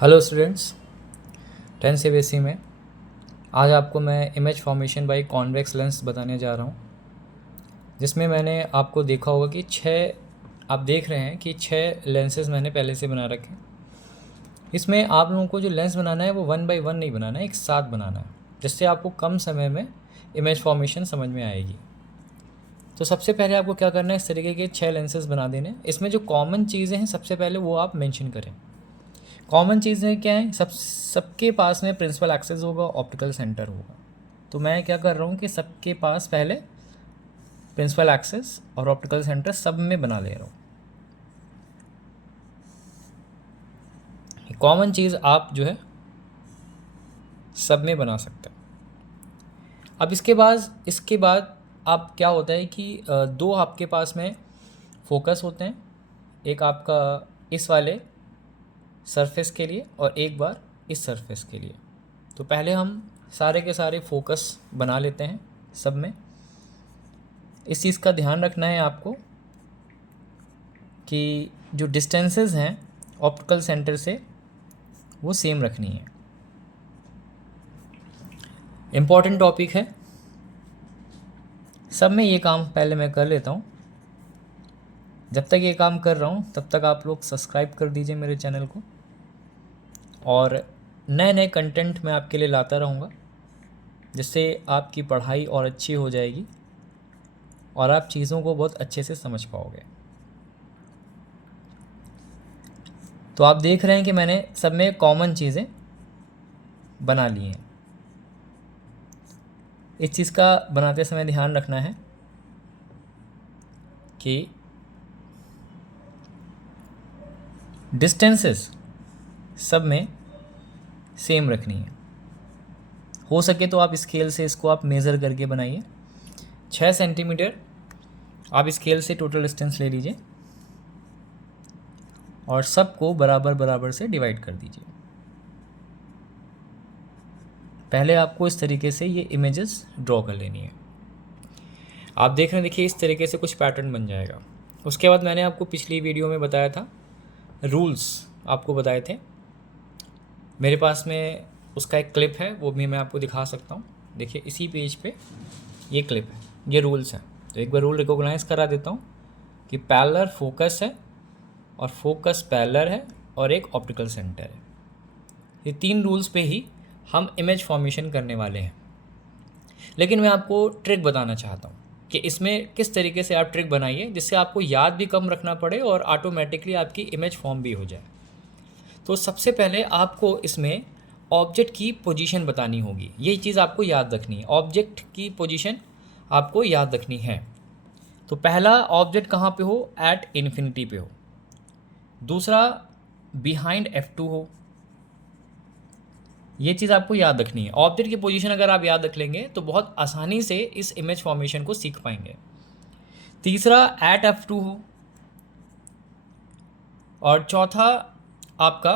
Hello students, 10 CBSE में आज आपको मैं image formation by convex lens बताने जा रहा हूँ, जिसमें मैंने आपको देखा होगा कि आप देख रहे हैं कि 6 लेंसेज मैंने पहले से बना रखे हैं। इसमें आप लोगों को जो लेंस बनाना है वो 1 बाय 1 नहीं बनाना है, एक साथ बनाना है, जिससे आपको कम समय में इमेज फॉर्मेशन समझ में आएगी। तो सबसे पहले आपको क्या करना है, इस तरीके के 6 लेंसेज बना देने। इसमें जो कॉमन चीज़ें हैं सबसे पहले वो आप मेंशन करें। कॉमन चीज़ें क्या हैं? सबके पास में प्रिंसिपल एक्सेस होगा, ऑप्टिकल सेंटर होगा। तो मैं क्या कर रहा हूँ कि सबके पास पहले प्रिंसिपल एक्सेस और ऑप्टिकल सेंटर सब में बना ले रहा हूँ। कॉमन चीज़ आप जो है सब में बना सकते हैं। अब इसके बाद आप क्या होता है कि दो आपके पास में फोकस होते हैं, एक आपका इस वाले सरफेस के लिए और एक बार इस सरफेस के लिए। तो पहले हम सारे के सारे फोकस बना लेते हैं सब में। इस चीज़ का ध्यान रखना है आपको कि जो डिस्टेंसेस हैं ऑप्टिकल सेंटर से वो सेम रखनी है। इम्पॉर्टेंट टॉपिक है, सब में ये काम पहले मैं कर लेता हूँ। जब तक ये काम कर रहा हूँ तब तक आप लोग सब्सक्राइब कर दीजिए मेरे चैनल को, और नए नए कंटेंट मैं आपके लिए लाता रहूँगा, जिससे आपकी पढ़ाई और अच्छी हो जाएगी और आप चीज़ों को बहुत अच्छे से समझ पाओगे। तो आप देख रहे हैं कि मैंने सब में कॉमन चीज़ें बना ली हैं। इस चीज़ का बनाते समय ध्यान रखना है कि डिस्टेंसेस सब में सेम रखनी है। हो सके तो आप स्केल से इसको आप मेज़र करके बनाइए। 6 सेंटीमीटर आप स्केल से टोटल डिस्टेंस ले लीजिए और सबको बराबर बराबर से डिवाइड कर दीजिए। पहले आपको इस तरीके से ये इमेजेस ड्रॉ कर लेनी है। आप देख रहे हैं, देखिए इस तरीके से कुछ पैटर्न बन जाएगा। उसके बाद मैंने आपको पिछली वीडियो में बताया था, रूल्स आपको बताए थे। मेरे पास में उसका एक क्लिप है, वो भी मैं आपको दिखा सकता हूँ। देखिए इसी पेज पे ये क्लिप है, ये रूल्स हैं। तो एक बार रूल रिकॉग्नाइज करा देता हूँ कि पैरेलल फोकस है और फोकस पैरेलल है और एक ऑप्टिकल सेंटर है। ये 3 रूल्स पे ही हम इमेज फॉर्मेशन करने वाले हैं। लेकिन मैं आपको ट्रिक बताना चाहता हूँ कि इसमें किस तरीके से आप ट्रिक बनाइए जिससे आपको याद भी कम रखना पड़े और ऑटोमेटिकली आपकी इमेज फॉर्म भी हो जाए। तो सबसे पहले आपको इसमें ऑब्जेक्ट की पोजीशन बतानी होगी। ये चीज़ आपको याद रखनी है, ऑब्जेक्ट की पोजीशन आपको याद रखनी है। तो पहला ऑब्जेक्ट कहाँ पे हो? एट इन्फिनिटी पे हो। दूसरा बिहाइंड F2 हो। ये चीज़ आपको याद रखनी है। ऑब्जेक्ट की पोजीशन अगर आप याद रख लेंगे तो बहुत आसानी से इस इमेज फॉर्मेशन को सीख पाएंगे। तीसरा एट F2 हो, और चौथा आपका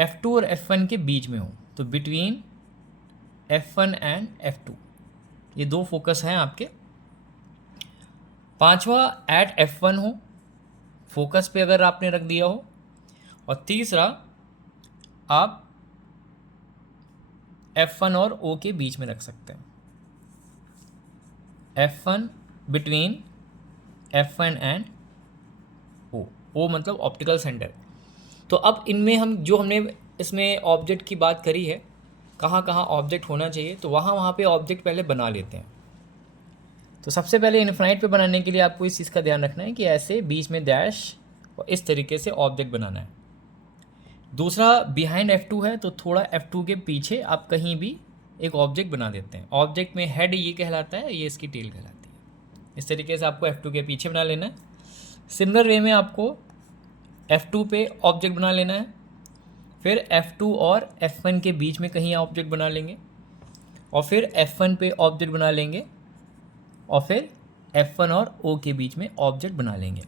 F2 और F1 के बीच में हो, तो बिटवीन F1 एंड F2। ये 2 फोकस हैं आपके। पांचवा एट F1 हो, फोकस पे अगर आपने रख दिया हो। और तीसरा आप F1 और O के बीच में रख सकते हैं। F1 between F1 and O मतलब ऑप्टिकल सेंटर। तो अब इनमें हमने इसमें ऑब्जेक्ट की बात करी है, कहाँ कहाँ ऑब्जेक्ट होना चाहिए, तो वहाँ पे ऑब्जेक्ट पहले बना लेते हैं। तो सबसे पहले इनफाइनाइट पे बनाने के लिए आपको इस चीज़ का ध्यान रखना है कि ऐसे बीच में डैश और इस तरीके से ऑब्जेक्ट बनाना है। दूसरा बिहाइंड F2 है, तो थोड़ा F2 के पीछे आप कहीं भी एक ऑब्जेक्ट बना देते हैं। ऑब्जेक्ट में हेड ये कहलाता है, ये इसकी टेल कहलाती है। इस तरीके से आपको F2 के पीछे बना लेना है। सिमिलर वे में आपको F2 पे ऑब्जेक्ट बना लेना है, फिर F2 और F1 के बीच में कहीं ऑब्जेक्ट बना लेंगे, और फिर F1 पे ऑब्जेक्ट बना लेंगे, और फिर F1 और O के बीच में ऑब्जेक्ट बना लेंगे।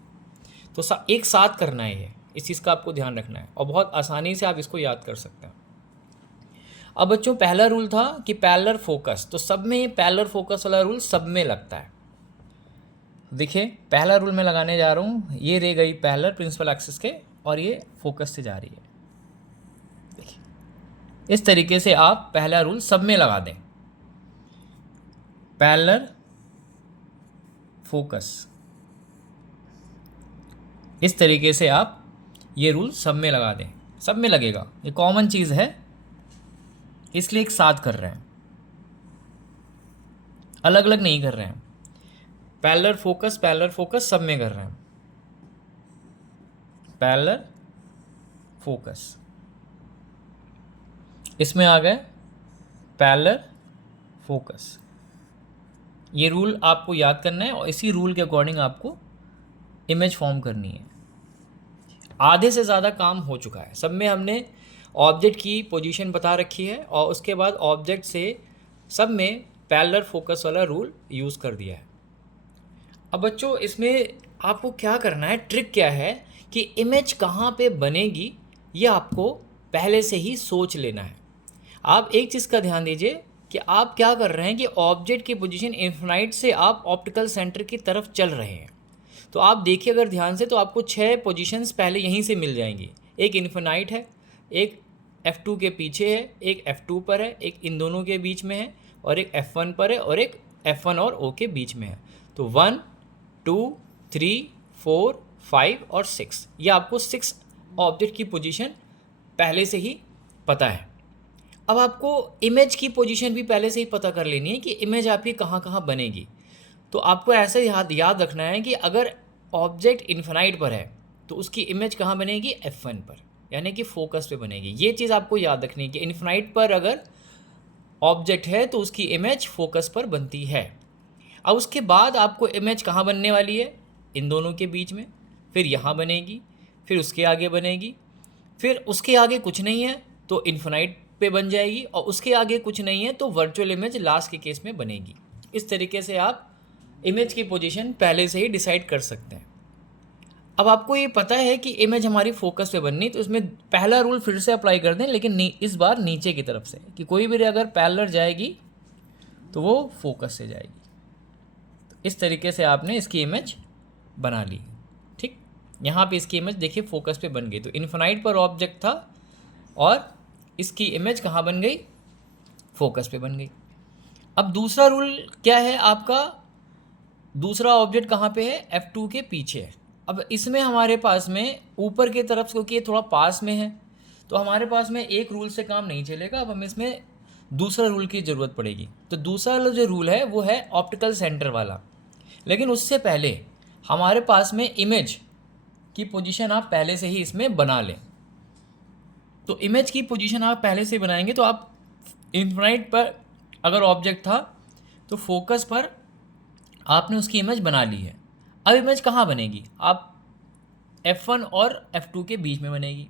तो एक साथ करना है ये, इस चीज़ का आपको ध्यान रखना है, और बहुत आसानी से आप इसको याद कर सकते हैं। अब बच्चों, पहला रूल था कि पैरेलल फोकस, तो सब में पैरेलल फोकस वाला रूल सब में लगता है। देखिए पहला रूल मैं लगाने जा रहा हूँ, ये रह गई पैरेलल प्रिंसिपल एक्सिस के और ये फोकस से जा रही है। इस तरीके से आप पहला रूल सब में लगा दें, पैरेलल फोकस। इस तरीके से आप ये रूल सब में लगा दें, सब में लगेगा, ये कॉमन चीज़ है, इसलिए एक साथ कर रहे हैं, अलग अलग नहीं कर रहे हैं। पैरेलल फोकस सब में कर रहे हैं, पैरेलल फोकस। इसमें आ गए पैरेलल फोकस। ये रूल आपको याद करना है और इसी रूल के अकॉर्डिंग आपको इमेज फॉर्म करनी है। आधे से ज़्यादा काम हो चुका है, सब में हमने ऑब्जेक्ट की पोजीशन बता रखी है और उसके बाद ऑब्जेक्ट से सब में पैरेलल फोकस वाला रूल यूज़ कर दिया है। अब बच्चों इसमें आपको क्या करना है, ट्रिक क्या है कि इमेज कहाँ पे बनेगी ये आपको पहले से ही सोच लेना है। आप एक चीज़ का ध्यान दीजिए कि आप क्या कर रहे हैं कि ऑब्जेक्ट की पोजीशन इन्फिनाइट से आप ऑप्टिकल सेंटर की तरफ चल रहे हैं। तो आप देखिए अगर ध्यान से तो आपको 6 पोजीशंस पहले यहीं से मिल जाएंगी। एक इन्फिनाइट है, एक F2 के पीछे है, एक F2 पर है, एक इन दोनों के बीच में है और एक F1 पर है और एक F1 और O के बीच में है। तो 1 2 3 4 5 और 6, ये आपको 6 ऑब्जेक्ट की पोजीशन पहले से ही पता है। अब आपको इमेज की पोजीशन भी पहले से ही पता कर लेनी है कि इमेज आपकी कहाँ कहाँ बनेगी। तो आपको ऐसे याद रखना है कि अगर ऑब्जेक्ट इन्फिनाइट पर है तो उसकी इमेज कहाँ बनेगी, F1 पर, यानी कि फोकस पे बनेगी। ये चीज़ आपको याद रखनी है कि इन्फिनाइट पर अगर ऑब्जेक्ट है तो उसकी इमेज फोकस पर बनती है। अब उसके बाद आपको इमेज कहाँ बनने वाली है, इन दोनों के बीच में, फिर यहाँ बनेगी, फिर उसके आगे बनेगी, फिर उसके आगे कुछ नहीं है तो इन्फिनाइट पे बन जाएगी और उसके आगे कुछ नहीं है तो वर्चुअल इमेज लास्ट के केस में बनेगी। इस तरीके से आप इमेज की पोजीशन पहले से ही डिसाइड कर सकते हैं। अब आपको ये पता है कि इमेज हमारी फोकस पे बननी, तो इसमें पहला रूल फिर से अप्लाई कर दें, लेकिन इस बार नीचे की तरफ से, कि कोई भी रे अगर पैरेलल जाएगी तो वो फोकस से जाएगी। तो इस तरीके से आपने इसकी इमेज बना ली। ठीक, यहाँ पे इसकी इमेज देखिए फोकस पे बन गई। तो इन्फिनाइट पर ऑब्जेक्ट था और इसकी इमेज कहाँ बन गई, फोकस पे बन गई। अब दूसरा रूल क्या है आपका, दूसरा ऑब्जेक्ट कहाँ पे है, F2 के पीछे है। अब इसमें हमारे पास में ऊपर की तरफ, क्योंकि ये थोड़ा पास में है तो हमारे पास में एक रूल से काम नहीं चलेगा। अब हमें इसमें दूसरा रूल की ज़रूरत पड़ेगी। तो दूसरा जो रूल है वो है ऑप्टिकल सेंटर वाला। लेकिन उससे पहले हमारे पास में इमेज की पोजीशन आप पहले से ही इसमें बना लें। तो इमेज की पोजीशन आप पहले से बनाएंगे तो आप इन्फिनाइट पर अगर ऑब्जेक्ट था तो फोकस पर आपने उसकी इमेज बना ली है। अब इमेज कहाँ बनेगी, आप F1 और F2 के बीच में बनेगी।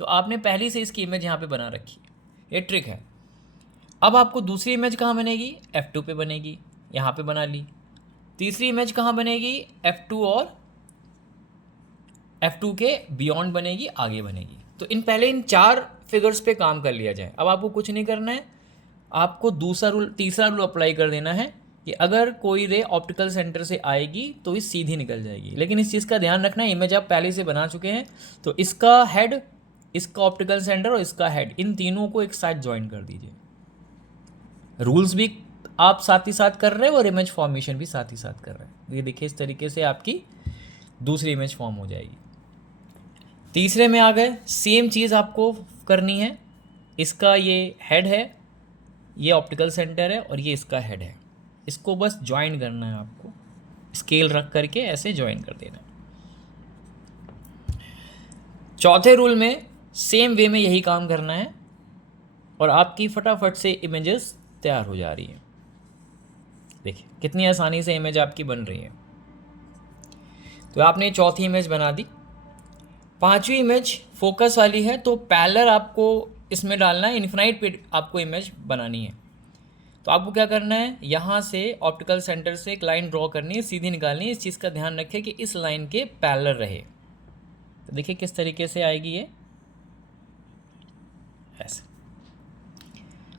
तो आपने पहले से इसकी इमेज यहाँ पे बना रखी, ये ट्रिक है। अब आपको दूसरी इमेज कहाँ बनेगी, F2 पे बनेगी, यहाँ पे बना ली। तीसरी इमेज कहाँ बनेगी, F2 और F2 के बियॉन्ड बनेगी, आगे बनेगी। तो पहले इन 4 फिगर्स पे काम कर लिया जाए। अब आपको कुछ नहीं करना है, आपको तीसरा रूल अप्लाई कर देना है कि अगर कोई रे ऑप्टिकल सेंटर से आएगी तो ये सीधी निकल जाएगी। लेकिन इस चीज़ का ध्यान रखना है, इमेज आप पहले से बना चुके हैं तो इसका हेड, इसका ऑप्टिकल सेंटर और इसका हेड, इन तीनों को एक साथ ज्वाइन कर दीजिए। रूल्स भी आप साथ ही साथ कर रहे हैं और इमेज फॉर्मेशन भी साथ ही साथ कर रहे हैं। ये देखिए इस तरीके से आपकी दूसरी इमेज फॉर्म हो जाएगी। तीसरे में आ गए, सेम चीज़ आपको करनी है। इसका ये हेड है, ये ऑप्टिकल सेंटर है और ये इसका हेड है। इसको बस ज्वाइन करना है, आपको स्केल रख करके ऐसे ज्वाइन कर देना है। चौथे रूल में सेम वे में यही काम करना है और आपकी फटाफट से इमेजेस तैयार हो जा रही हैं। देखिए कितनी आसानी से इमेज आपकी बन रही है। तो आपने चौथी इमेज बना दी। पांचवी इमेज फोकस वाली है तो पैरेलल आपको इसमें डालना है, इन्फिनाइट पे आपको इमेज बनानी है। तो आपको क्या करना है, यहाँ से ऑप्टिकल सेंटर से एक लाइन ड्रॉ करनी है, सीधी निकालनी है। इस चीज़ का ध्यान रखें कि इस लाइन के पैरेलल रहे। तो देखिए किस तरीके से आएगी ये, ऐसे।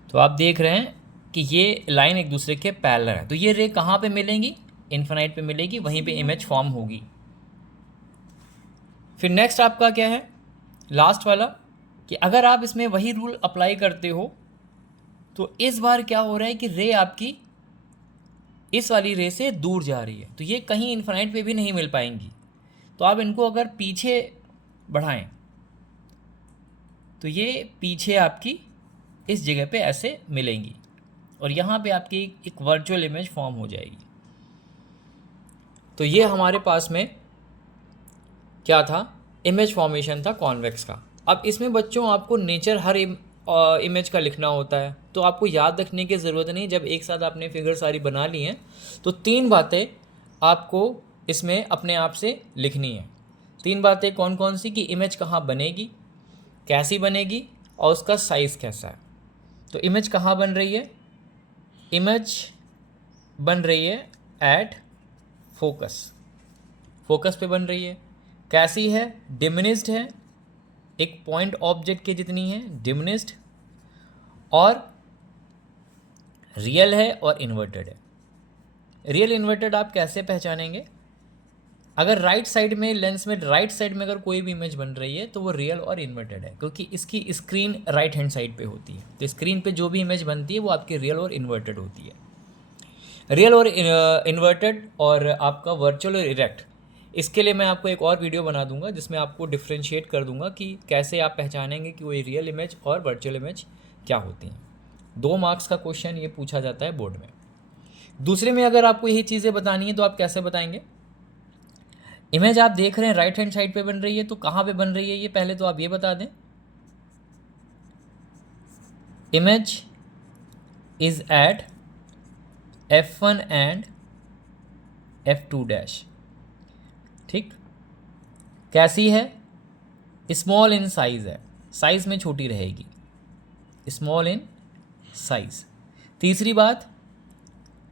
तो आप देख रहे हैं कि ये लाइन एक दूसरे के पैरेलल है। तो ये रे कहाँ पे मिलेंगी, इन्फिनाइट पे मिलेगी, वहीं पे इमेज फॉर्म होगी। फिर नेक्स्ट आपका क्या है, लास्ट वाला, कि अगर आप इसमें वही रूल अप्लाई करते हो तो इस बार क्या हो रहा है कि रे आपकी इस वाली रे से दूर जा रही है, तो ये कहीं इन्फिनाइट पे भी नहीं मिल पाएंगी। तो आप इनको अगर पीछे बढ़ाएं तो ये पीछे आपकी इस जगह पे ऐसे मिलेंगी और यहाँ पे आपकी एक वर्चुअल इमेज फॉर्म हो जाएगी। तो ये हमारे पास में क्या था, इमेज फॉर्मेशन था कॉन्वेक्स का। अब इसमें बच्चों आपको नेचर हर इमेज का लिखना होता है, तो आपको याद रखने की ज़रूरत नहीं। जब एक साथ आपने फिगर सारी बना ली हैं तो 3 बातें आपको इसमें अपने आप से लिखनी है। 3 बातें कौन कौन सी, कि इमेज कहाँ बनेगी, कैसी बनेगी और उसका साइज़ कैसा है। तो इमेज कहाँ बन रही है, इमेज बन रही है एट फोकस पे बन रही है। कैसी है, डिमिनिस्ड है, एक पॉइंट ऑब्जेक्ट के जितनी है, डिमिनिस्ड, और रियल है और इन्वर्टेड है। रियल इन्वर्टेड आप कैसे पहचानेंगे, अगर राइट साइड में लेंस में राइट साइड में अगर कोई भी इमेज बन रही है तो वो रियल और इन्वर्टेड है, क्योंकि इसकी स्क्रीन राइट हैंड साइड पे होती है। तो स्क्रीन पे जो भी इमेज बनती है वो आपकी रियल और इन्वर्टेड होती है। रियल और इन्वर्टेड और आपका वर्चुअल और इरेक्ट, इसके लिए मैं आपको एक और वीडियो बना दूंगा जिसमें आपको डिफ्रेंशिएट कर दूंगा कि कैसे आप पहचानेंगे कि वो रियल इमेज और वर्चुअल इमेज क्या होती हैं। 2 मार्क्स का क्वेश्चन ये पूछा जाता है बोर्ड में। दूसरे में अगर आपको यही चीज़ें बतानी है तो आप कैसे बताएंगे, इमेज आप देख रहे हैं राइट हैंड साइड पे बन रही है, तो कहाँ पे बन रही है ये पहले तो आप ये बता दें। Image is at F1 and F2 dash, ठीक। कैसी है, स्मॉल इन साइज़ है, साइज़ में छोटी रहेगी, स्मॉल इन साइज़। तीसरी बात,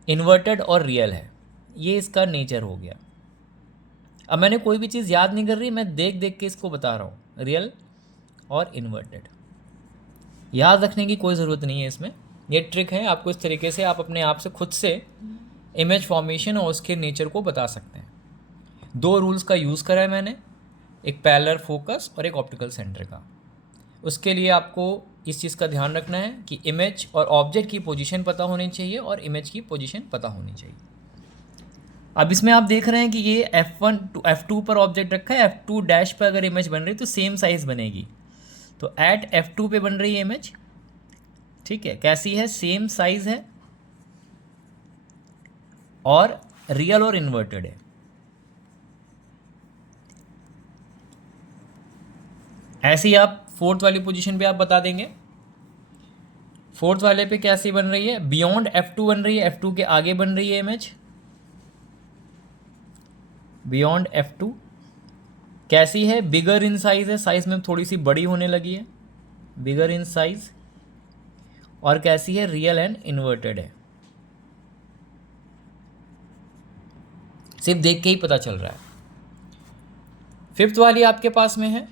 इन्वर्टेड और रियल है, ये इसका नेचर हो गया। अब मैंने कोई भी चीज़ याद नहीं कर रही, मैं देख देख के इसको बता रहा हूँ, रियल और इन्वर्टेड। याद रखने की कोई ज़रूरत नहीं है इसमें, ये ट्रिक है। आपको इस तरीके से आप अपने आप से खुद से इमेज फॉर्मेशन और उसके नेचर को बता सकते हैं। 2 रूल्स का यूज़ करा है मैंने, एक पैरेलल फोकस और एक ऑप्टिकल सेंटर का। उसके लिए आपको इस चीज़ का ध्यान रखना है कि इमेज और ऑब्जेक्ट की पोजीशन पता होनी चाहिए और इमेज की पोजीशन पता होनी चाहिए। अब इसमें आप देख रहे हैं कि ये F1 to F2 पर ऑब्जेक्ट रखा है, F2 डैश पर अगर इमेज बन रही तो सेम साइज़ बनेगी। तो एट F2 पे बन रही है इमेज, ठीक है। कैसी है, सेम साइज़ है और रियल और इन्वर्टेड है। ऐसे ही आप 4th वाली पोजीशन पे आप बता देंगे। 4th वाले पे कैसी बन रही है, बियॉन्ड F2 बन रही है, F2 के आगे बन रही है इमेज, बियॉन्ड F2। कैसी है, बिगर इन साइज है, साइज में थोड़ी सी बड़ी होने लगी है, बिगर इन साइज। और कैसी है, रियल एंड इन्वर्टेड है। सिर्फ देख के ही पता चल रहा है। 5th वाली आपके पास में है,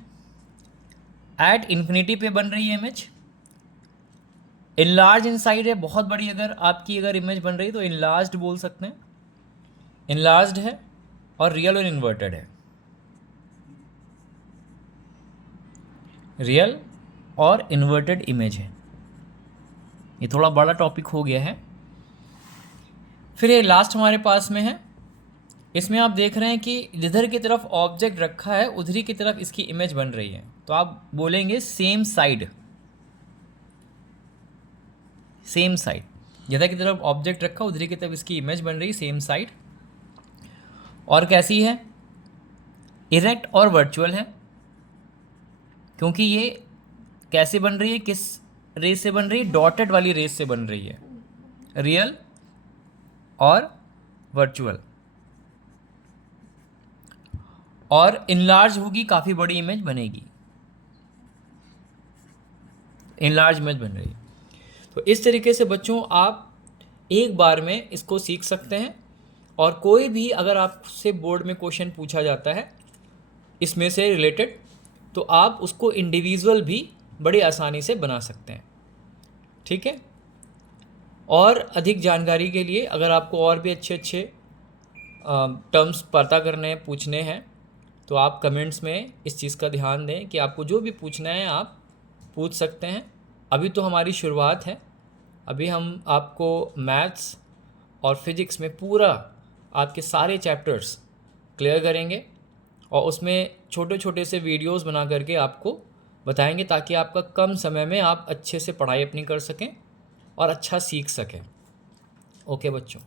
एट इन्फिनिटी पे बन रही है इमेज, इनलार्ज इन साइड है, बहुत बड़ी अगर आपकी अगर इमेज बन रही है तो इनलार्ज्ड बोल सकते हैं, इनलार्ज्ड है और रियल और इन्वर्टेड है, रियल और इन्वर्टेड इमेज है। ये थोड़ा बड़ा टॉपिक हो गया है। फिर ये लास्ट हमारे पास में है, इसमें आप देख रहे हैं कि जिधर की तरफ ऑब्जेक्ट रखा है उधरी की तरफ इसकी इमेज बन रही है, तो आप बोलेंगे सेम साइड, सेम साइड। जिधर की तरफ ऑब्जेक्ट रखा उधरी की तरफ इसकी इमेज बन रही, सेम साइड। और कैसी है, इरेक्ट और वर्चुअल है, क्योंकि ये कैसे बन रही है, किस रेस से बन रही है, डॉटेड वाली रेस से बन रही है, रियल और वर्चुअल। और इनलार्ज होगी, काफ़ी बड़ी इमेज बनेगी, इनलार्ज इमेज बन रही है। तो इस तरीके से बच्चों आप एक बार में इसको सीख सकते हैं, और कोई भी अगर आपसे बोर्ड में क्वेश्चन पूछा जाता है इसमें से रिलेटेड, तो आप उसको इंडिविजुअल भी बड़ी आसानी से बना सकते हैं, ठीक है। और अधिक जानकारी के लिए अगर आपको और भी अच्छे अच्छे टर्म्स पता करने हैं, पूछने हैं, तो आप कमेंट्स में इस चीज़ का ध्यान दें कि आपको जो भी पूछना है आप पूछ सकते हैं। अभी तो हमारी शुरुआत है, अभी हम आपको मैथ्स और फिज़िक्स में पूरा आपके सारे चैप्टर्स क्लियर करेंगे और उसमें छोटे छोटे से वीडियोस बना करके आपको बताएंगे, ताकि आपका कम समय में आप अच्छे से पढ़ाई अपनी कर सकें और अच्छा सीख सकें। ओके बच्चों।